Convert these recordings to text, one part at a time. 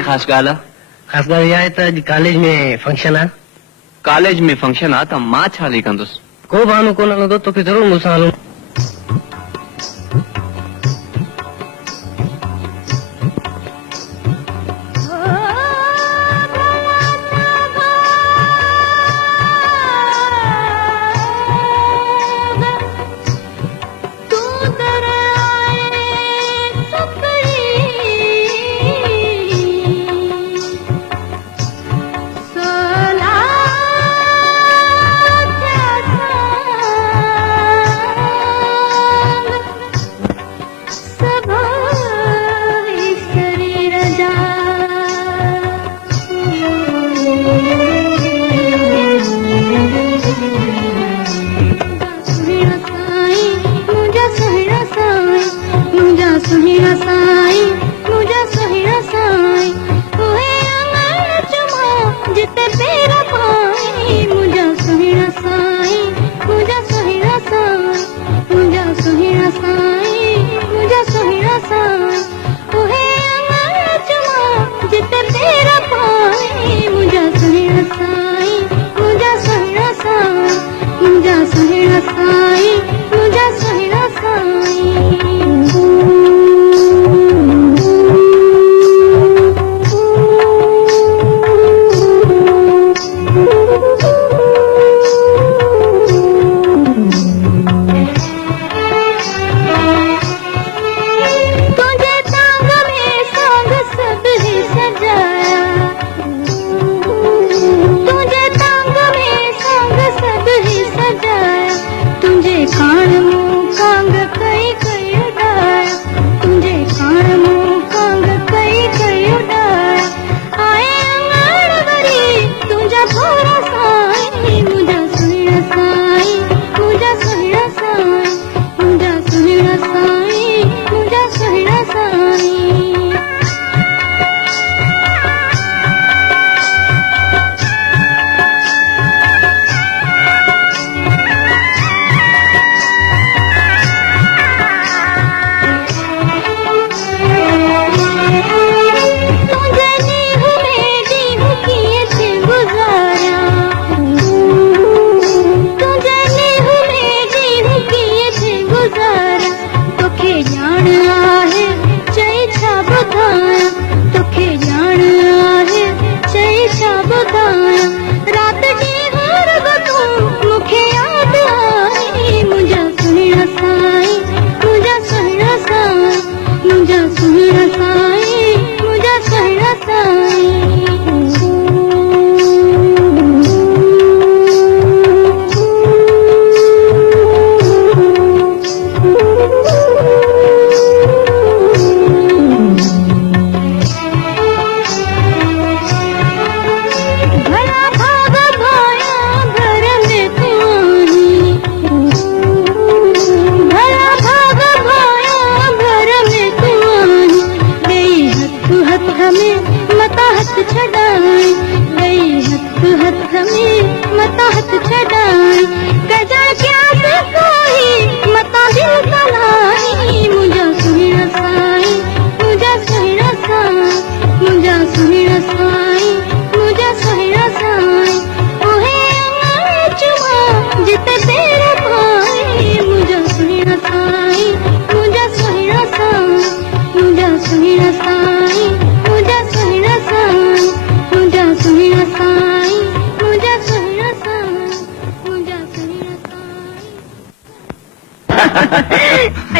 ख़ास ॻाल्हि ख़ास ॻाल्हि इहा आहे त अॼु कॉलेज में फंक्शन आहे। कॉलेज में फंक्शन आहे त मां छा हली कंदुसि? को बहानो कोन हलंदो, तोखे ज़रूरु मूंसां हलूं।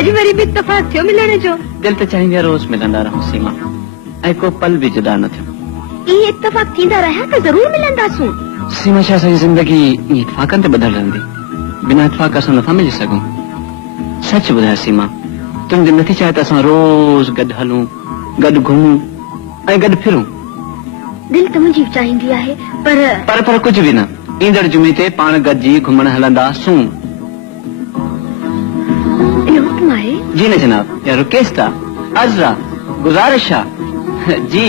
अॼु वरी बि इत्तेफ़ाक़ थियो मिलण जो। दिल त चाहींदी आहे रोज़ मिलंदा रहूं सीमा, ऐं को पल बि जुदा न थियो। इहे इत्तेफ़ाक़ थींदा रहिया त ज़रूर मिलंदासूं। सीमा छा असांजी ज़िंदगी इत्तेफ़ाक़नि ते ॿधल रहंदी? बिना इत्तेफ़ाक़ असां नथा मिली सघूं। सच ॿुधाए सीमा, तुंहिंजी नथी चाहे त असां रोज़ गॾु हलूं, गॾु घुमूं ऐं गॾु फिरूं? दिल त मुंहिंजी चाहींदी आहे, पर कुझु बि न। ईंदड़ जुमे ते पाण गॾिजी घुमण हलंदासूं। जी न जनाब, या रुकेश था, अर्ज़ा, गुज़ारिश आहे जी।